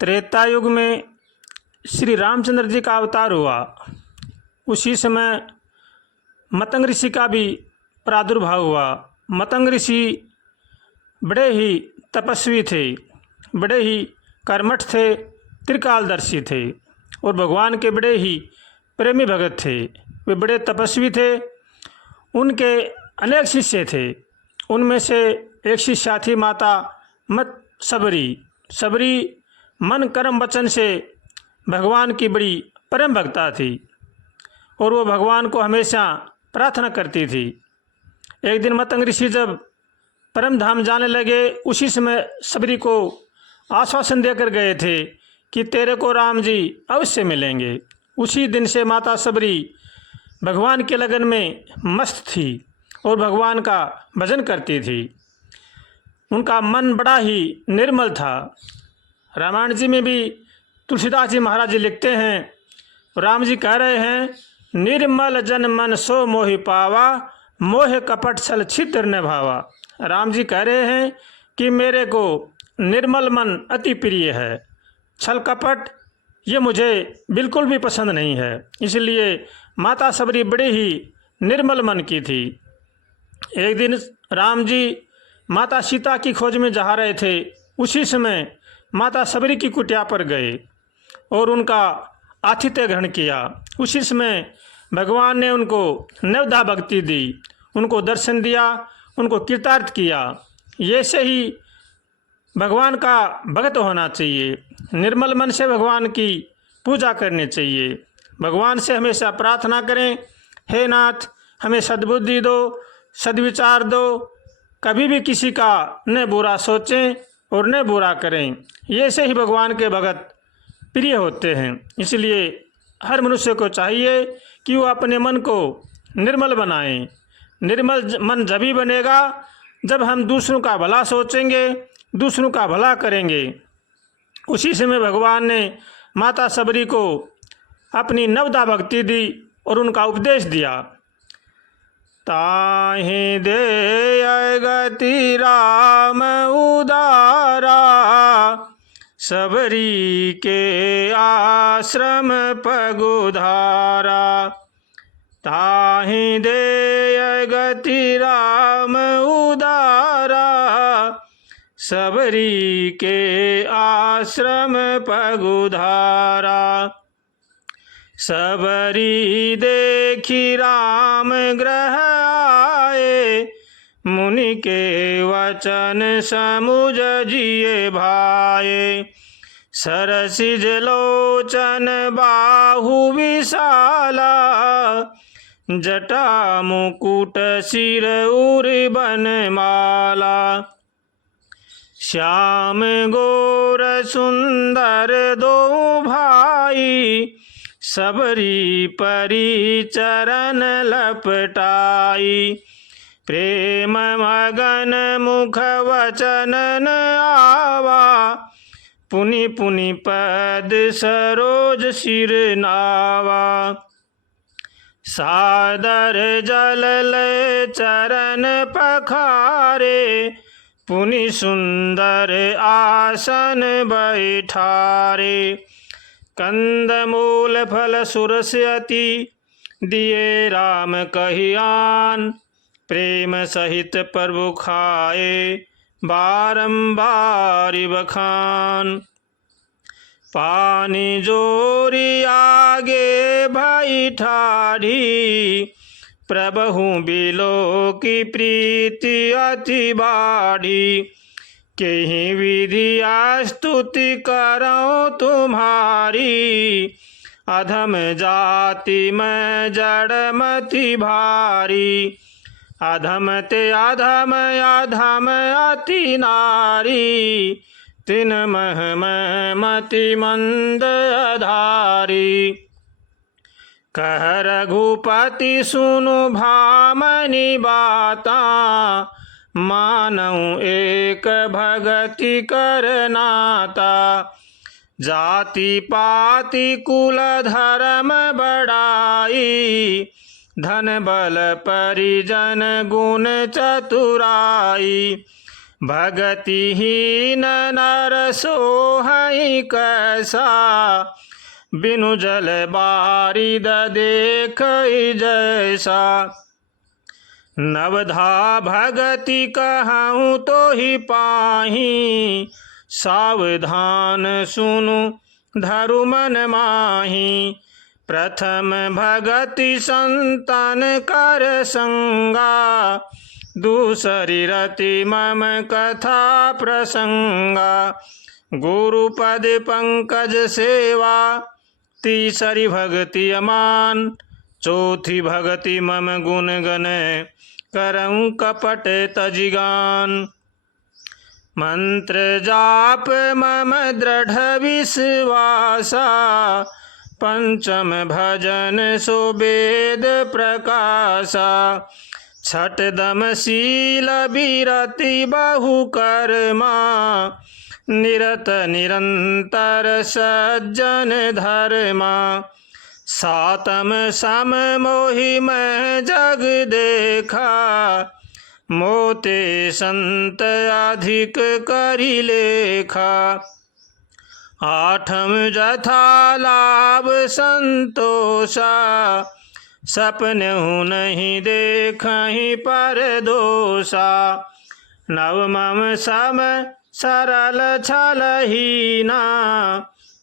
त्रेता युग में श्री रामचंद्र जी का अवतार हुआ। उसी समय मतंग ऋषि का भी प्रादुर्भाव हुआ। मतंग ऋषि बड़े ही तपस्वी थे, बड़े ही कर्मठ थे, त्रिकालदर्शी थे और भगवान के बड़े ही प्रेमी भगत थे। वे बड़े तपस्वी थे। उनके अनेक शिष्य थे। उनमें से एक शिष्या थी माता मत सबरी। सबरी मन कर्म वचन से भगवान की बड़ी परम भक्ता थी और वो भगवान को हमेशा प्रार्थना करती थी। एक दिन मतंग ऋषि जब परम धाम जाने लगे, उसी समय सबरी को आश्वासन देकर गए थे कि तेरे को राम जी अवश्य मिलेंगे। उसी दिन से माता सबरी भगवान के लगन में मस्त थी और भगवान का भजन करती थी। उनका मन बड़ा ही निर्मल था। रामायण जी में भी तुलसीदास जी महाराज जी लिखते हैं, राम जी कह रहे हैं, निर्मल जन मन सो मोहि पावा, मोह कपट छल छिद्र न भावा। राम जी कह रहे हैं कि मेरे को निर्मल मन अति प्रिय है, छल कपट ये मुझे बिल्कुल भी पसंद नहीं है। इसलिए माता सबरी बड़ी ही निर्मल मन की थी। एक दिन राम जी माता सीता की खोज में जा रहे थे। उसी समय माता सबरी की कुटिया पर गए और उनका आतिथ्य ग्रहण किया। उसी समय भगवान ने उनको नवदा भक्ति दी, उनको दर्शन दिया, उनको कृतार्थ किया। ये से ही भगवान का भक्त होना चाहिए। निर्मल मन से भगवान की पूजा करनी चाहिए। भगवान से हमेशा प्रार्थना करें, हे नाथ हमें सद्बुद्धि दो, सद्विचार दो, कभी भी किसी का न बुरा सोचें और न बुरा करें। ये से ही भगवान के भक्त प्रिय होते हैं। इसलिए हर मनुष्य को चाहिए कि वो अपने मन को निर्मल बनाएं। निर्मल मन जभी बनेगा जब हम दूसरों का भला सोचेंगे, दूसरों का भला करेंगे। उसी समय भगवान ने माता सबरी को अपनी नवदा भक्ति दी और उनका उपदेश दिया। ताहि दे गति राम उदारा, सबरी के आश्रम पगुधारा। ताहि दे गति राम उदारा, सबरी के आश्रम पगुधारा। सबरी देखी राम ग्रह आए, मुनि के वचन समुझ जिए भाए। सरसिज लोचन बाहु विशाला, जटा मुकुट सिर उरि बनमाला। श्याम गोर सुंदर दो भाई, सबरी परी चरण लपटाई। प्रेम मगन मुख वचनन आवा, पुनि पुनि पद सरोज सिर नावा। सादर जल ले चरण पखारे, पुनि सुंदर आसन बैठारे। कंदमूल फल सुरस्यति, दिए राम कहियान। प्रेम सहित प्रभु खाए, बारंबार बखान। पानी जोरी आगे भई ठाढ़ी, प्रभु बिलो की प्रीति अति बाढ़ी। केहि विधि स्तुति करो तुम्हारी, अधम जाति में जड़मति भारी। अधम ते अधम अधम अति नारी, तिन मह मति मंद अधारी। कह रघुपति सुनु भामनी बाता, मानऊ एक भगति कर नाता। जाति पाति कुल धर्म बढ़ाई, धन बल परिजन गुण चतुराई। भगतिहीन नर सोहई कैसा, बिनु जल बारिद देख जैसा। नवधा भगति कहूँ तो ही पाही, सावधान सुनु धरु मन माही। प्रथम भगति संतन कर संगा, दूसरी रति मम कथा प्रसंगा। गुरुपद पंकज सेवा, तीसरी भगति अमान। चौथी भगति मम गुण गण, करऊँ कपट तजिगान। मंत्र जाप मम दृढ़ विश्वासा, पंचम भजन सो वेद प्रकाशा। छठ दम शील विरति बहु कर्मा, निरत निरंतर सज्जन धर्मा। सातम सम मोहि मैं जग देखा, मोते संत अधिक करि लेखा। आठम जथा लाभ संतोषा, सपनहु नहीं देखहि पर दोषा। नवमम सम सरल छलहीना,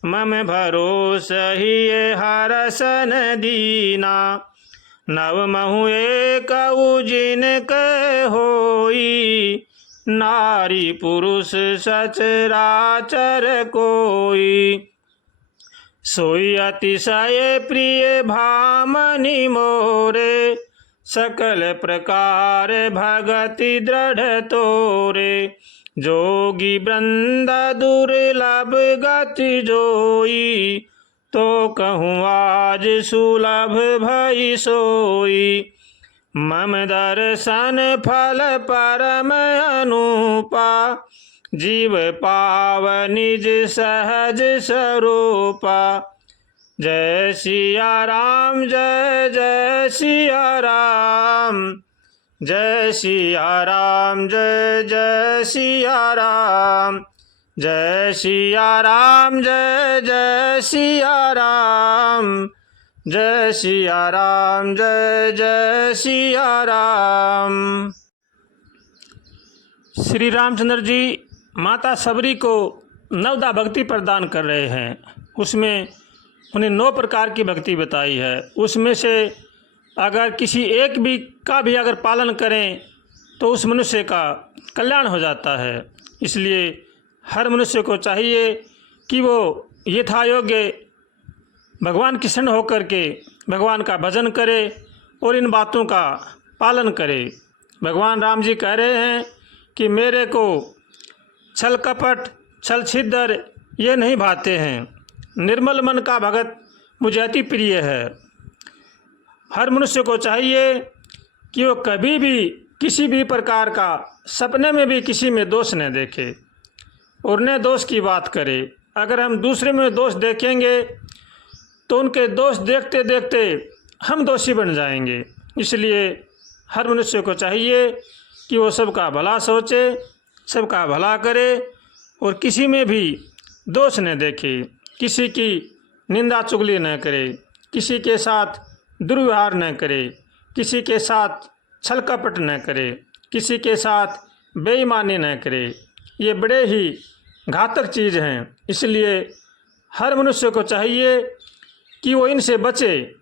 मम भरोस ही हरसन दीना। नवमहु एक जिनके होई, नारी पुरुष सचराचर कोई। सोई अतिशय प्रिय भामनि मोरे, सकल प्रकार भगति दृढ़ तोरे। जोगी वृंद दुर्लभ गति जोई, तो कहूँ आज सुलभ भई सोई। मम दर्शन फल परम अनुपा, जीव पाव निज सहज स्वरूपा। जय सिया राम जय जय सिया राम, जय सिया राम जय जय सिया राम। जय सिया राम जय जय सिया राम, जय सिया राम जय जय सिया राम। श्री रामचंद्र जी माता सबरी को नवदा भक्ति प्रदान कर रहे हैं। उसमें उन्हें 9 प्रकार की भक्ति बताई है। उसमें से अगर किसी एक भी का भी अगर पालन करें तो उस मनुष्य का कल्याण हो जाता है। इसलिए हर मनुष्य को चाहिए कि वो यथायोग्य भगवान की शरण होकर के भगवान का भजन करे और इन बातों का पालन करे। भगवान राम जी कह रहे हैं कि मेरे को छल कपट छल छिद्र ये नहीं भाते हैं, निर्मल मन का भगत मुझे अति प्रिय है। हर मनुष्य को चाहिए कि वो कभी भी किसी भी प्रकार का सपने में भी किसी में दोष न देखे और न दोष की बात करे। अगर हम दूसरे में दोष देखेंगे तो उनके दोष देखते देखते हम दोषी बन जाएंगे। इसलिए हर मनुष्य को चाहिए कि वो सबका भला सोचे, सबका भला करे और किसी में भी दोष न देखे, किसी की निंदा चुगली न करे, किसी के साथ दुर्व्यवहार न करे, किसी के साथ छल कपट न करे, किसी के साथ बेईमानी न करे। ये बड़े ही घातक चीज़ हैं। इसलिए हर मनुष्य को चाहिए कि वो इनसे बचे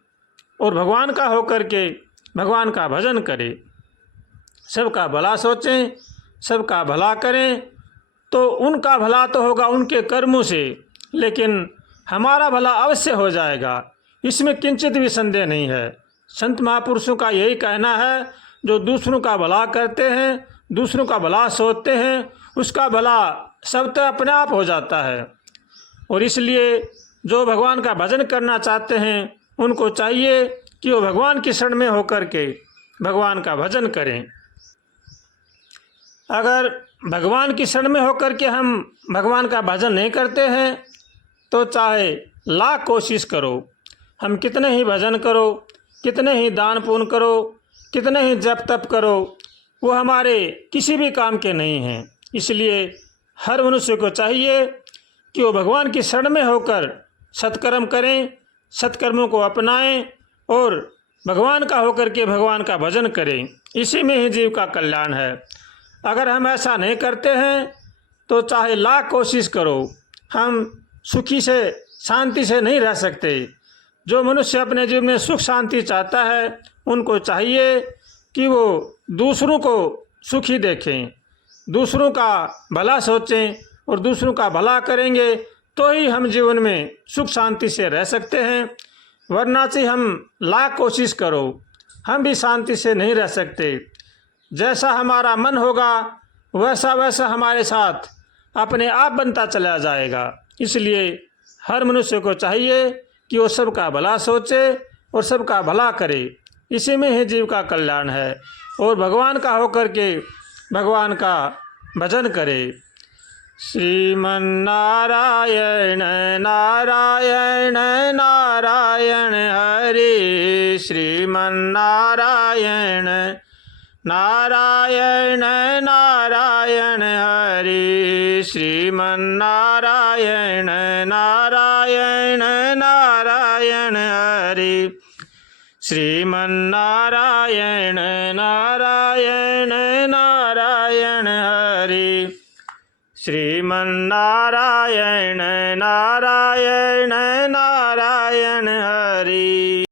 और भगवान का होकर के भगवान का भजन करे, सबका भला सोचें, सबका भला करें। तो उनका भला तो होगा उनके कर्मों से, लेकिन हमारा भला अवश्य हो जाएगा, इसमें किंचित भी संदेह नहीं है। संत महापुरुषों का यही कहना है, जो दूसरों का भला करते हैं, दूसरों का भला सोचते हैं, उसका भला सब तो अपने आप हो जाता है। और इसलिए जो भगवान का भजन करना चाहते हैं उनको चाहिए कि वो भगवान की शरण में होकर के भगवान का भजन करें। अगर भगवान की शरण में होकर के हम भगवान का भजन नहीं करते हैं तो चाहे लाख कोशिश करो, हम कितने ही भजन करो, कितने ही दान पुण्य करो, कितने ही जप तप करो, वो हमारे किसी भी काम के नहीं हैं। इसलिए हर मनुष्य को चाहिए कि वो भगवान की शरण में होकर सत्कर्म करें, सत्कर्मों को अपनाएं और भगवान का होकर के भगवान का भजन करें। इसी में ही जीव का कल्याण है। अगर हम ऐसा नहीं करते हैं तो चाहे लाख कोशिश करो, हम सुखी से शांति से नहीं रह सकते। जो मनुष्य अपने जीवन में सुख शांति चाहता है, उनको चाहिए कि वो दूसरों को सुखी देखें, दूसरों का भला सोचें और दूसरों का भला करेंगे तो ही हम जीवन में सुख शांति से रह सकते हैं। वरना से हम लाख कोशिश करो, हम भी शांति से नहीं रह सकते। जैसा हमारा मन होगा वैसा वैसा हमारे साथ अपने आप बनता चला जाएगा। इसलिए हर मनुष्य को चाहिए कि वो सबका भला सोचे और सबका भला करे। इसी में ही जीव का कल्याण है और भगवान का होकर के भगवान का भजन करे। श्रीमन नारायण नारायण नारायण हरि, श्रीमन नारायण नारायण नारायण हरि, श्रीमन नारायण नारायण नारायण हरि, श्रीमन नारायण नारायण नारायण हरि, श्रीमन नारायण नारायण नारायण हरि।